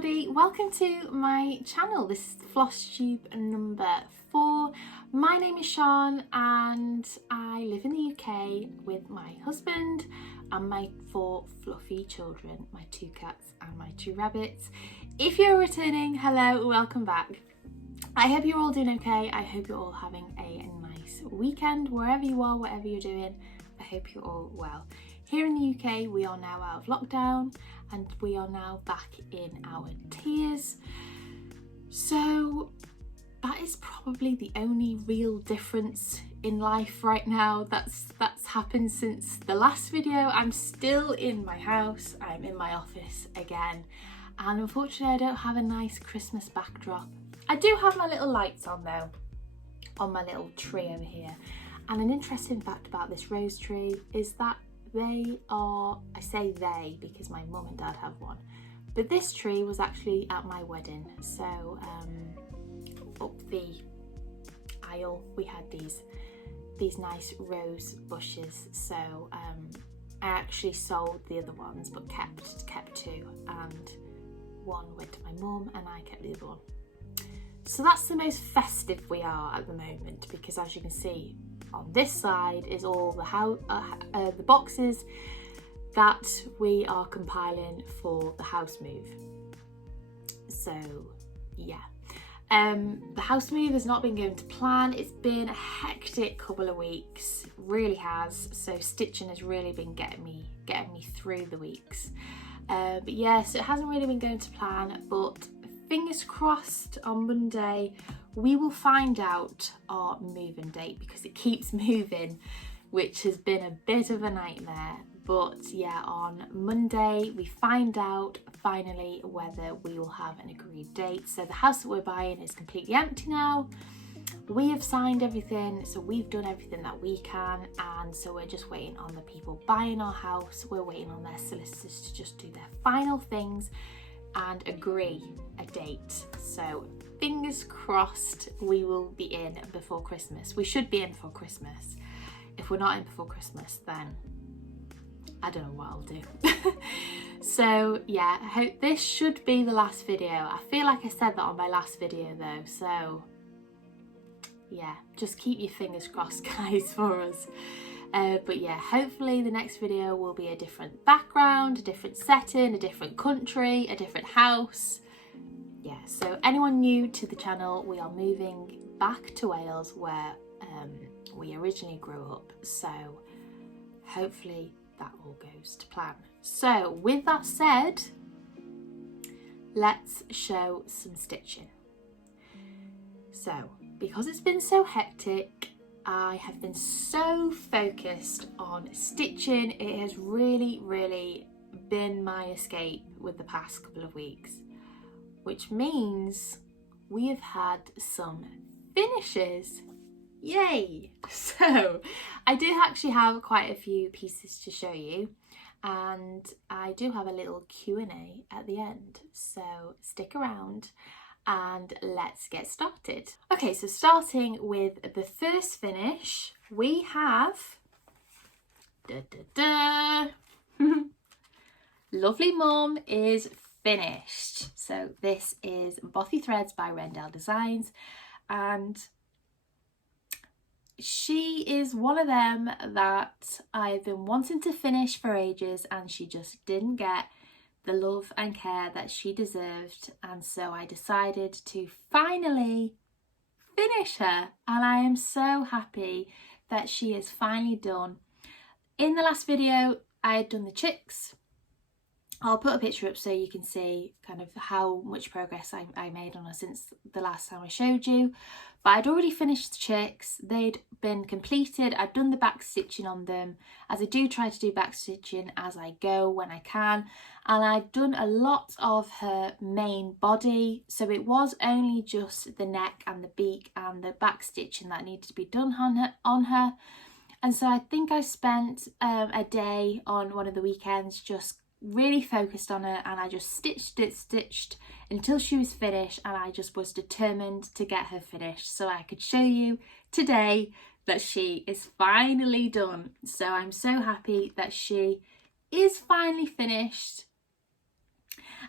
everybody, welcome to my channel. This is Flosstube number 4. My name is Sharon and I live in the UK with my husband and my 4 fluffy children, my 2 cats and my 2 rabbits. If you're returning, hello, welcome back. I hope you're all doing okay. I hope you're all having a nice weekend wherever you are, whatever you're doing. I hope you're all well. Here in the UK, we are now out of lockdown and we are now back in our tiers. So that is probably the only real difference in life right now that's happened since the last video. I'm still in my house, I'm in my office again, and unfortunately I don't have a nice Christmas backdrop. I do have my little lights on though, on my little tree over here. And an interesting fact about this rose tree is that they are, I say they because my mum and dad have one, but this tree was actually at my wedding. So up the aisle we had these nice rose bushes. So I actually sold the other ones but kept 2, and one went to my mum and I kept the other one. So that's the most festive we are at the moment, because as you can see on this side is all the boxes that we are compiling for the house move. So yeah, the house move has not been going to plan. It's been a hectic couple of weeks, really has. So stitching has really been getting me through the weeks. But yeah, so it hasn't really been going to plan, but fingers crossed on Monday we will find out our move-in date, because it keeps moving, which has been a bit of a nightmare. But yeah, on Monday we find out finally whether we will have an agreed date. So the house that we're buying is completely empty now. We have signed everything, so we've done everything that we can, and so we're just waiting on the people buying our house. We're waiting on their solicitors to just do their final things and agree a date. So fingers crossed we will be in before Christmas. We should be in before Christmas. If we're not in before Christmas, then I don't know what I'll do. So yeah, I hope this should be the last video. I feel like I said that on my last video though, so yeah, just keep your fingers crossed guys for us. But yeah, hopefully the next video will be a different background, a different setting, a different country, a different house. Yeah, so anyone new to the channel, we are moving back to Wales where we originally grew up. So hopefully that all goes to plan. So with that said, let's show some stitching. So because it's been so hectic, I have been so focused on stitching. It has really been my escape with the past couple of weeks, which means we have had some finishes. Yay! So I do actually have quite a few pieces to show you, and I do have a little Q&A at the end, so stick around and let's get started. Okay, so starting with the first finish, we have Lovely Mum is finished. So this is Bothy threads by Wrendell Designs, and she is one of them that I've been wanting to finish for ages, and she just didn't get the love and care that she deserved, and so I decided to finally finish her, and I am so happy that she is finally done. In the last video I had done the chicks. I'll put a picture up so you can see kind of how much progress I made on her since the last time I showed you. But I'd already finished the chicks, they'd been completed, I'd done the back stitching on them, as I do try to do back stitching as I go when I can, and I'd done a lot of her main body, so it was only just the neck and the beak and the back stitching that needed to be done on her. And so I think I spent a day on one of the weekends just really focused on her, and I just stitched until she was finished, and I just was determined to get her finished so I could show you today that she is finally done. So I'm so happy that she is finally finished.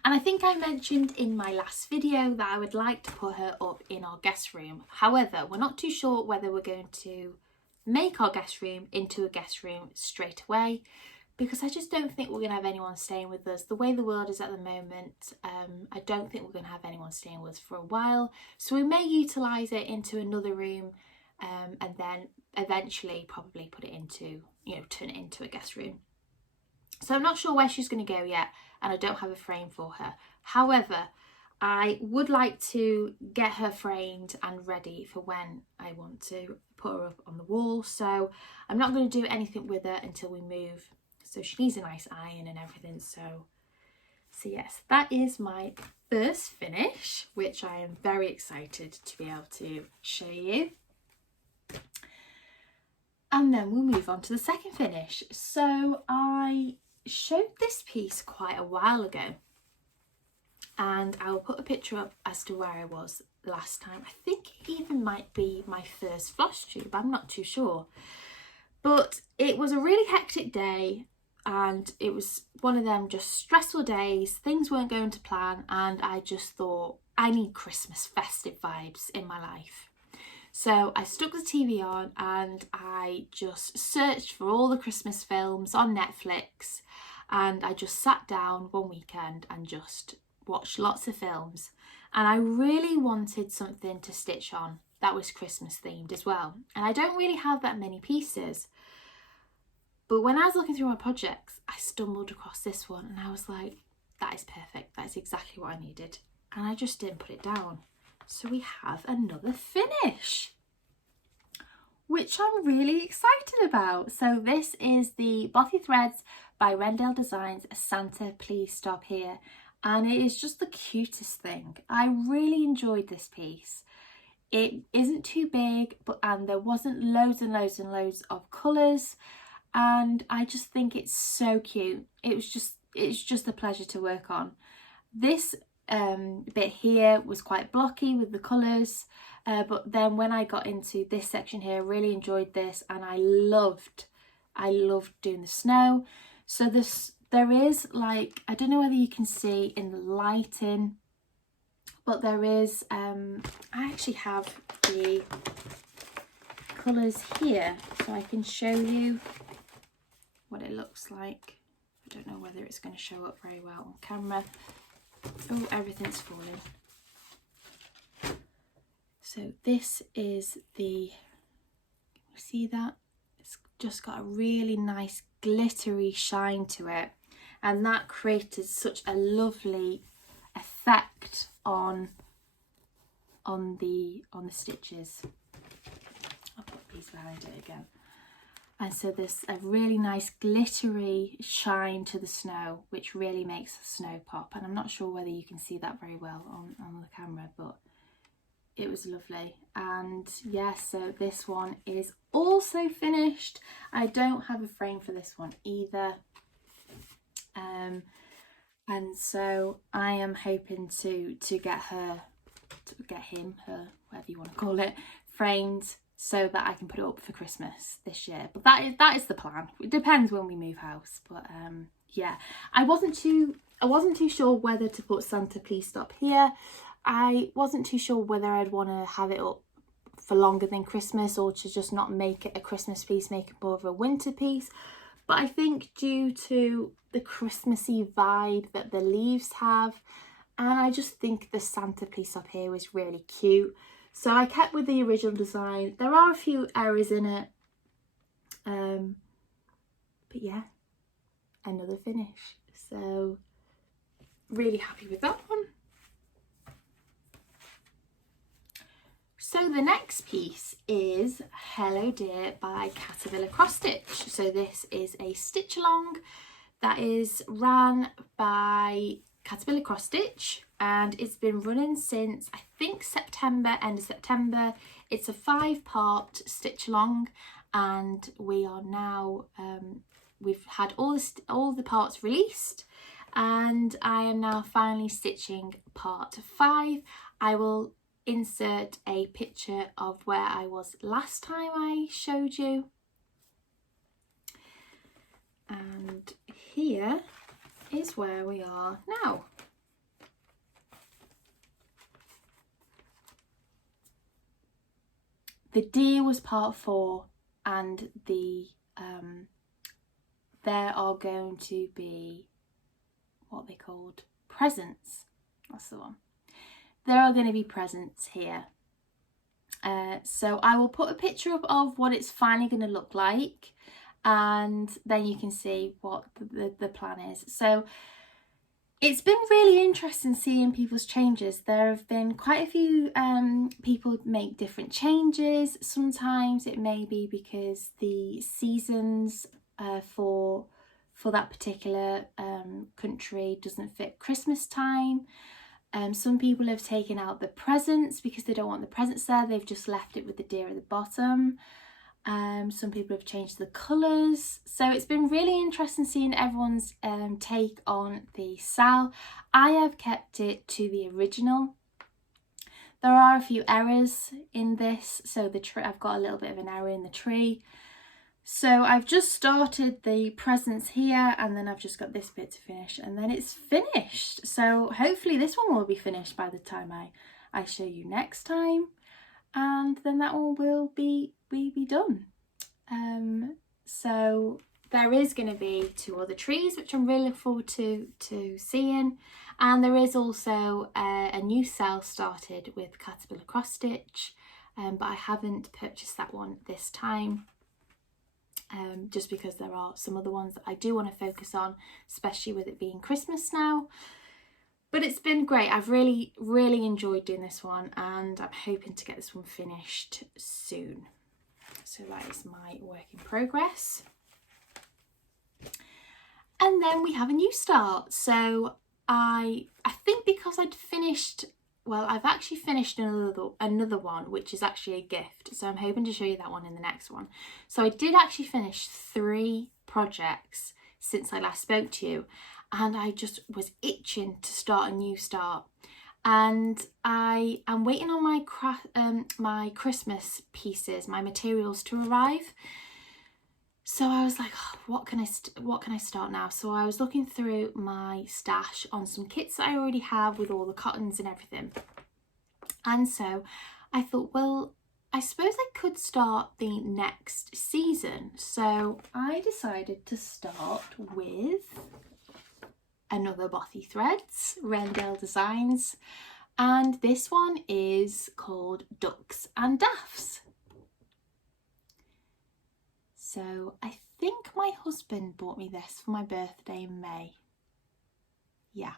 And I think I mentioned in my last video that I would like to put her up in our guest room. However, we're not too sure whether we're going to make our guest room into a guest room straight away, because I just don't think we're going to have anyone staying with us. The way the world is at the moment, I don't think we're going to have anyone staying with us for a while. So we may utilise it into another room, and then eventually probably put it into, you know, turn it into a guest room. So I'm not sure where she's going to go yet, and I don't have a frame for her. However, I would like to get her framed and ready for when I want to put her up on the wall. So I'm not going to do anything with her until we move. So she needs a nice iron and everything. So yes, that is my first finish, which I am very excited to be able to show you. And then we'll move on to the second finish. So I showed this piece quite a while ago, and I will put a picture up as to where I was last time. I think it even might be my first Flosstube, I'm not too sure. But it was a really hectic day, and it was one of them just stressful days. Things weren't going to plan, and I just thought, I need Christmas festive vibes in my life. So I stuck the TV on and I just searched for all the Christmas films on Netflix, and I just sat down one weekend and just watched lots of films. And I really wanted something to stitch on that was Christmas themed as well. And I don't really have that many pieces. But when I was looking through my projects, I stumbled across this one and I was like, that is perfect. That is exactly what I needed. And I just didn't put it down. So we have another finish, which I'm really excited about. So this is the Bothy threads by Wrendale Designs, Santa Please Stop Here. And it is just the cutest thing. I really enjoyed this piece. It isn't too big, and there wasn't loads and loads and loads of colours. And I just think it's so cute. It's just a pleasure to work on. This bit here was quite blocky with the colours, but then when I got into this section here, I really enjoyed this, and I loved doing the snow. So there is, like, I don't know whether you can see in the lighting, but there is I actually have the colours here, so I can show you what it looks like. I don't know whether it's going to show up very well on camera. Oh, everything's falling. So this is the, see that? It's just got a really nice glittery shine to it, and that created such a lovely effect on the stitches. I'll put a piece behind it again. And so there's a really nice glittery shine to the snow, which really makes the snow pop. And I'm not sure whether you can see that very well on the camera, but it was lovely. And yeah, so this one is also finished. I don't have a frame for this one either. And so I am hoping to get him, whatever you want to call it, framed, so that I can put it up for Christmas this year. But that is the plan. It depends when we move house. But yeah, I wasn't too sure whether to put Santa Please Stop Here. I wasn't too sure whether I'd want to have it up for longer than Christmas, or to just not make it a Christmas piece, make it more of a winter piece. But I think due to the Christmassy vibe that the leaves have, and I just think the Santa Please Stop Here was really cute. So I kept with the original design. There are a few errors in it. But yeah, another finish. So really happy with that one. So the next piece is Hello Dear by Caterpillar Cross Stitch. So this is a stitch along that is ran by Caterpillar Cross Stitch, and it's been running since I think September, end of September. It's a 5-part stitch along, and we are now we've had all the parts released, and I am now finally stitching part 5. I will insert a picture of where I was last time I showed you, and here is where we are now. the deer was part 4, and there are going to be what they called presents. That's the one. There are going to be presents here. So I will put a picture up of what it's finally going to look like, and then you can see what the plan is. So it's been really interesting seeing people's changes. There have been quite a few people make different changes. Sometimes it may be because the seasons for that particular country doesn't fit Christmas time. Some people have taken out the presents because they don't want the presents there. They've just left it with the deer at the bottom. Some people have changed the colours. So it's been really interesting seeing everyone's take on the cell. I have kept it to the original. There are a few errors in this. So the tree, I've got a little bit of an error in the tree. So I've just started the presents here, and then I've just got this bit to finish, and then it's finished. So hopefully this one will be finished by the time I show you next time, and then that one will be done. So there is going to be 2 other trees, which I'm really looking forward to seeing, and there is also a new cell started with Caterpillar Cross Stitch, but I haven't purchased that one this time. Just because there are some other ones that I do want to focus on, especially with it being Christmas now. But it's been great. I've really enjoyed doing this one, and I'm hoping to get this one finished soon. So that is my work in progress. And then we have a new start. So I think because I'd finished, well, I've actually finished another one, which is actually a gift. So I'm hoping to show you that one in the next one. So I did actually finish 3 projects since I last spoke to you, and I just was itching to start a new start. And I am waiting on my Christmas pieces, my materials to arrive. So I was like, oh, what can I start now? So I was looking through my stash on some kits that I already have with all the cottons and everything. And so I thought, well, I suppose I could start the next season. So I decided to start with another Bothy threads, Rendell Designs. And this one is called Ducks and Daffs. So I think my husband bought me this for my birthday in May. Yeah,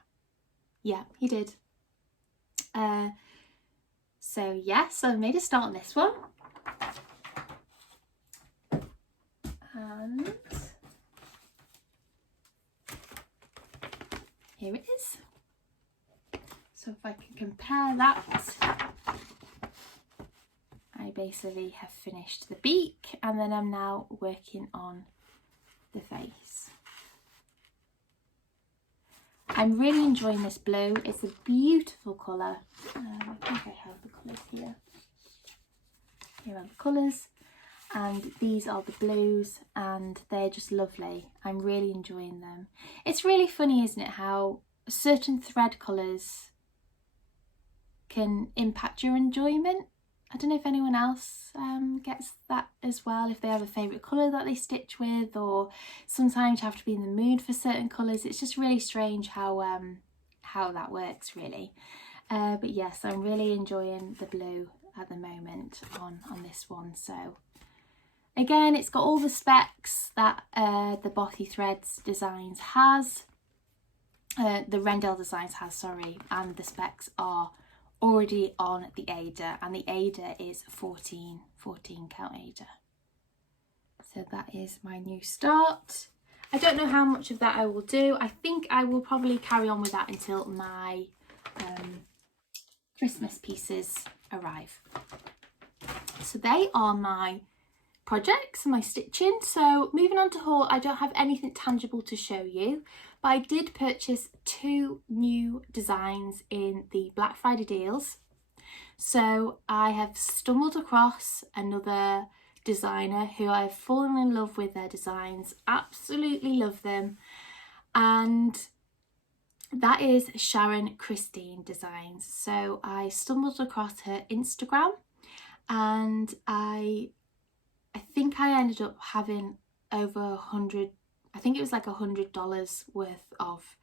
he did. So yes, I've made a start on this one. And here it is. So if I can compare that, I basically have finished the beak, and then I'm now working on the face. I'm really enjoying this blue. It's a beautiful colour. I think I have the colours here. Here are the colours, and these are the blues, and they're just lovely. I'm really enjoying them. It's really funny, isn't it, how certain thread colours can impact your enjoyment. I don't know if anyone else gets that as well, if they have a favourite colour that they stitch with, or sometimes you have to be in the mood for certain colours. It's just really strange how that works, really. But yes, I'm really enjoying the blue at the moment on this one. So again, it's got all the specs that the Bothy Threads Designs has, the Rendell Designs has, sorry, and the specs are already on the Ada, and the Ada is 14 count Ada. So that is my new start. I don't know how much of that I will do. I think I will probably carry on with that until my Christmas pieces arrive. So they are my projects, my stitching. So moving on to haul, I don't have anything tangible to show you, but I did purchase 2 new designs in the Black Friday deals. So I have stumbled across another designer who I've fallen in love with their designs, absolutely love them, and that is Shannon Christine Designs. So I stumbled across her Instagram, and I think I ended up having over $100, I think it was like $100 worth of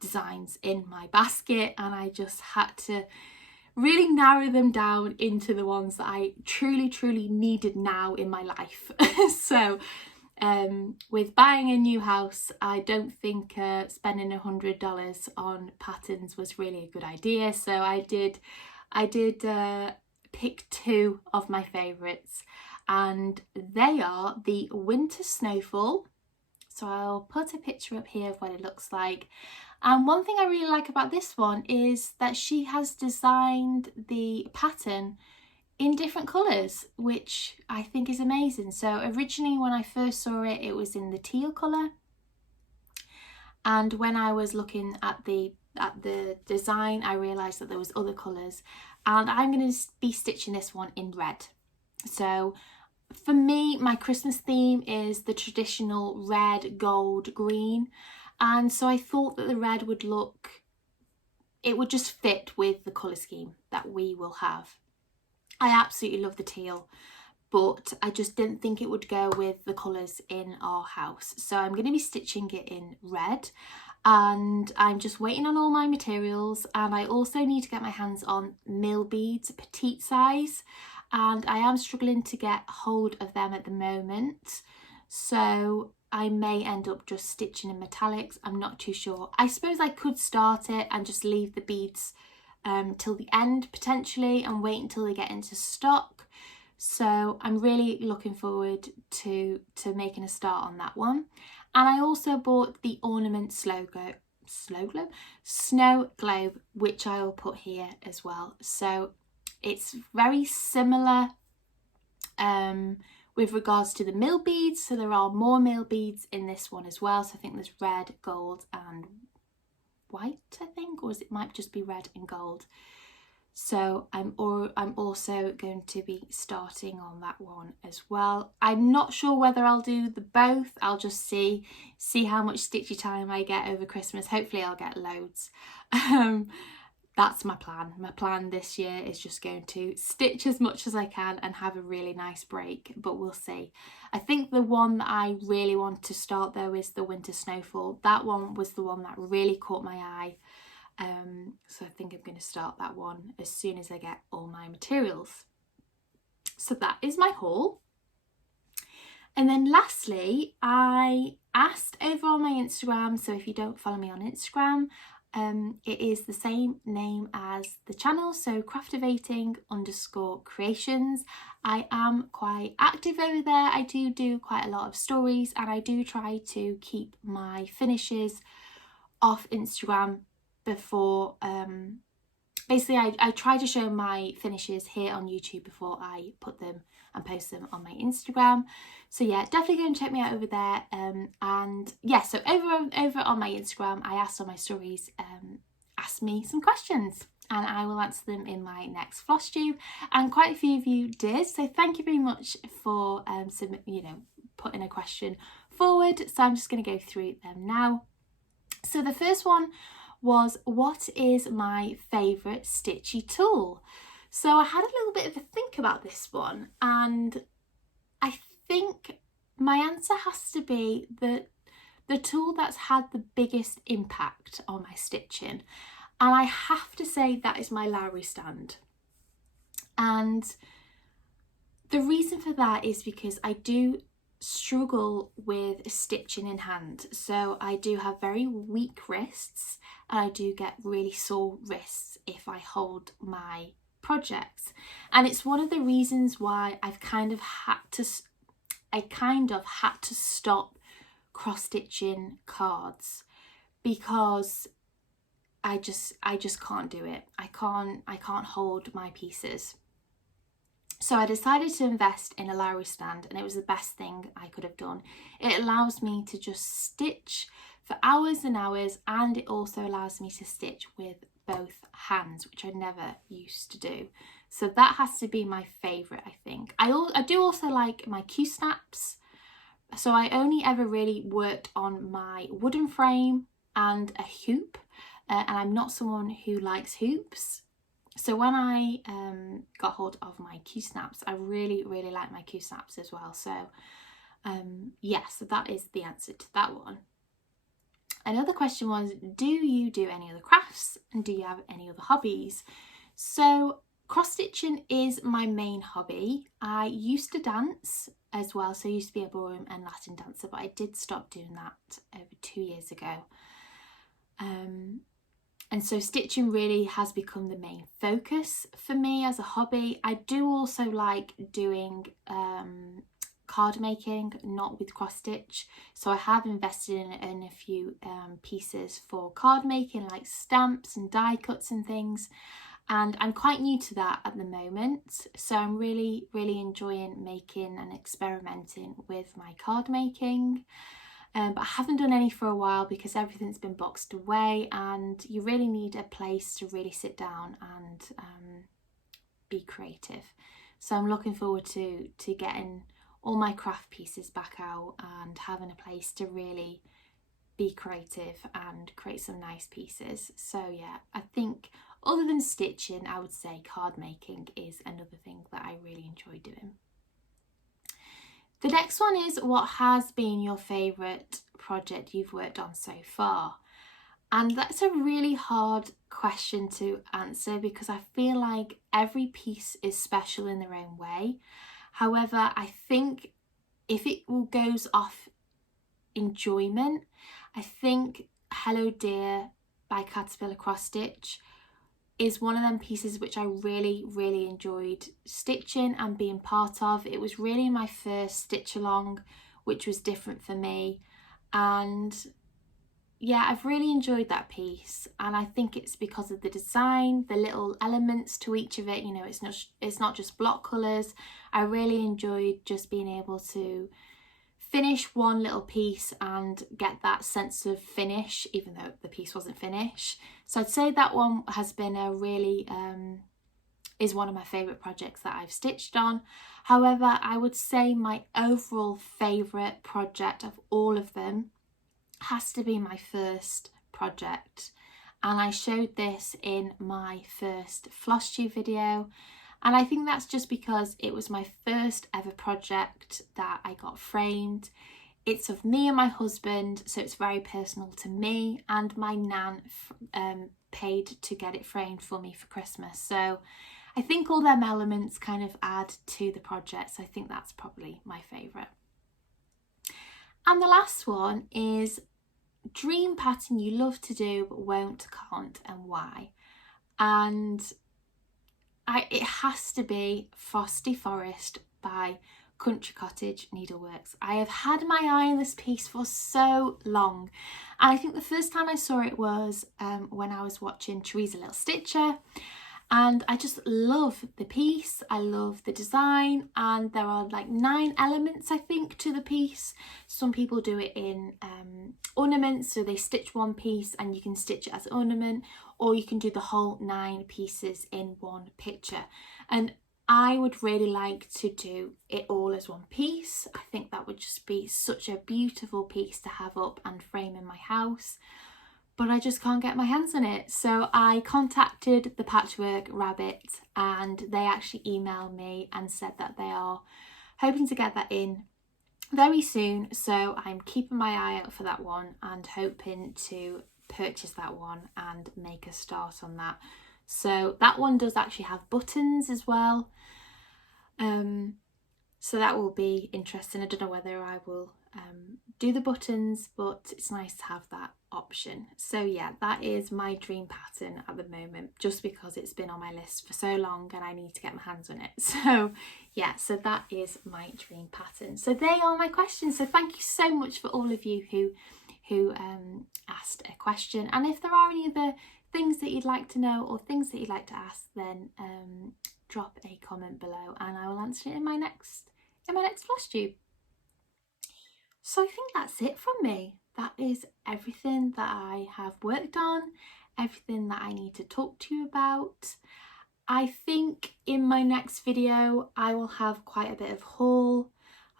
designs in my basket, and I just had to really narrow them down into the ones that I truly needed now in my life. So with buying a new house, I don't think spending $100 on patterns was really a good idea. So I did pick two of my favourites, and they are the Winter Snowfall. So I'll put a picture up here of what it looks like. And one thing I really like about this one is that she has designed the pattern in different colours, which I think is amazing. So originally when I first saw it, it was in the teal colour. And when I was looking at the design, I realised that there was other colours. And I'm going to be stitching this one in red. So for me, my Christmas theme is the traditional red, gold, green. And so I thought that the red would look, it would just fit with the colour scheme that we will have. I absolutely love the teal, but I just didn't think it would go with the colours in our house. So I'm going to be stitching it in red, and I'm just waiting on all my materials, and I also need to get my hands on mill beads, petite size, and I am struggling to get hold of them at the moment. So I may end up just stitching in metallics. I'm not too sure. I suppose I could start it and just leave the beads till the end potentially and wait until they get into stock. So I'm really looking forward to making a start on that one. And I also bought the ornament snow globe, which I will put here as well. So it's very similar with regards to the mill beads. So there are more mill beads in this one as well. So I think there's red, gold and white, I think, or it might just be red and gold. So I'm also going to be starting on that one as well. I'm not sure whether I'll do the both. I'll just see how much stitchy time I get over Christmas. Hopefully I'll get loads. That's my plan. My plan this year is just going to stitch as much as I can and have a really nice break, but we'll see. I think the one that I really want to start though is the Winter Snowfall. That one was the one that really caught my eye. So I think I'm going to start that one as soon as I get all my materials. So that is my haul. And then lastly, I asked over on my Instagram, so if you don't follow me on Instagram, it is the same name as the channel, so Craftivating_creations. I am quite active over there. I do quite a lot of stories, and I do try to keep my finishes off Instagram before basically I try to show my finishes here on YouTube before I put them and post them on my Instagram. So yeah, definitely go and check me out over there. And yeah, so over on my Instagram, I asked on my stories, ask me some questions and I will answer them in my next Flosstube. And quite a few of you did, so thank you very much for putting a question forward. So I'm just going to go through them now. So the first one was, what is my favourite stitchy tool? So I had a little bit of a think about this one, and I think my answer has to be the tool that's had the biggest impact on my stitching, and I have to say that is my Lowry stand. And the reason for that is because I do struggle with stitching in hand. So I do have very weak wrists, and I do get really sore wrists if I hold my projects. And it's one of the reasons why I kind of had to stop cross stitching cards, because I just can't do it. I can't hold my pieces. So I decided to invest in a Lowry stand, and it was the best thing I could have done. It allows me to just stitch for hours and hours, and it also allows me to stitch with both hands, which I never used to do. So that has to be my favourite, I think. I do also like my Q-snaps. So I only ever really worked on my wooden frame and a hoop, and I'm not someone who likes hoops. So when I got hold of my Q-snaps, I really like my Q-snaps as well. So yes, so that is the answer to that one. Another question was, do you do any other crafts and do you have any other hobbies? So cross stitching is my main hobby. I used to dance as well, so I used to be a ballroom and Latin dancer, but I did stop doing that over 2 years ago. And so stitching really has become the main focus for me as a hobby. I do also like doing card making, not with cross stitch. So I have invested in a few pieces for card making, like stamps and die cuts and things. And I'm quite new to that at the moment. So I'm really enjoying making and experimenting with my card making. But I haven't done any for a while because everything's been boxed away, and you really need a place to really sit down and be creative. So I'm looking forward to getting all my craft pieces back out and having a place to really be creative and create some nice pieces. So yeah, I think other than stitching, I would say card making is another thing that I really enjoy doing. The next one is, what has been your favourite project you've worked on so far? And that's a really hard question to answer because I feel like every piece is special in their own way. However, I think if it goes off enjoyment, I think Hello Dear by Caterpillar Cross Stitch is one of them pieces which I really enjoyed stitching and being part of. It was really my first stitch along, which was different for me, and yeah, I've really enjoyed that piece. And I think it's because of the design, the little elements to each of it. You know, it's not just block colours. I really enjoyed just being able to finish one little piece and get that sense of finish, even though the piece wasn't finished. So I'd say that one has been a really is one of my favourite projects that I've stitched on. However, I would say my overall favourite project of all of them has to be my first project, and I showed this in my first Flosstube video. And I think that's just because it was my first ever project that I got framed. It's of me and my husband, so it's very personal to me, and my nan paid to get it framed for me for Christmas. So I think all them elements kind of add to the project, so I think that's probably my favourite. And the last one is dream pattern you love to do but won't, can't, and why. And it has to be Frosty Forest by Cottage Needleworks. I have had my eye on this piece for so long, and I think the first time I saw it was when I was watching Teresa Little Stitcher, and I just love the piece. I love the design, and there are like 9 elements I think to the piece. Some people do it in ornaments, so they stitch one piece and you can stitch it as an ornament, or you can do the whole 9 pieces in one picture. And I would really like to do it all as one piece. I think that would just be such a beautiful piece to have up and frame in my house, but I just can't get my hands on it. So I contacted the Patchwork Rabbit, and they actually emailed me and said that they are hoping to get that in very soon. So I'm keeping my eye out for that one and hoping to purchase that one and make a start on that. So that one does actually have buttons as well. So that will be interesting. I don't know whether I will do the buttons, but it's nice to have that option. So yeah, that is my dream pattern at the moment, just because it's been on my list for so long and I need to get my hands on it. So yeah, so that is my dream pattern. So they are my questions. So thank you so much for all of you who asked a question. And if there are any other things that you'd like to know or things that you'd like to ask, then drop a comment below and I will answer it in my next Flosstube. So I think that's it from me. That is everything that I have worked on, everything that I need to talk to you about. I think in my next video I will have quite a bit of haul.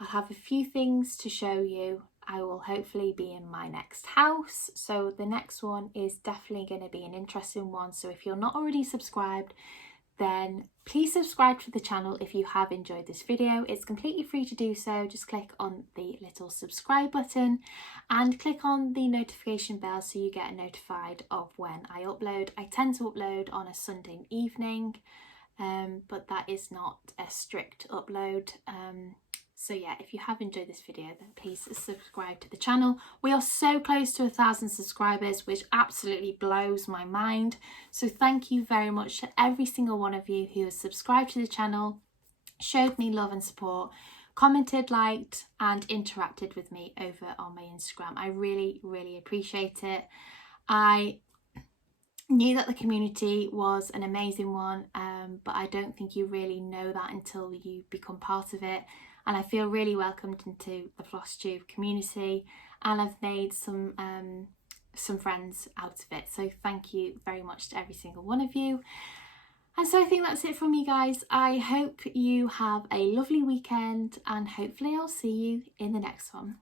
I'll have a few things to show you, I will hopefully be in my next house, so the next one is definitely going to be an interesting one. So if you're not already subscribed, then please subscribe to the channel if you have enjoyed this video. It's completely free to do so. Just click on the little subscribe button and click on the notification bell so you get notified of when I upload. I tend to upload on a Sunday evening, but that is not a strict upload. So yeah, if you have enjoyed this video, then please subscribe to the channel. We are so close to 1,000 subscribers, which absolutely blows my mind. So thank you very much to every single one of you who has subscribed to the channel, showed me love and support, commented, liked and interacted with me over on my Instagram. I really, really appreciate it. I knew that the community was an amazing one, but I don't think you really know that until you become part of it. And I feel really welcomed into the Flosstube community, and I've made some friends out of it. So thank you very much to every single one of you. And so I think that's it from me, guys. I hope you have a lovely weekend, and hopefully I'll see you in the next one.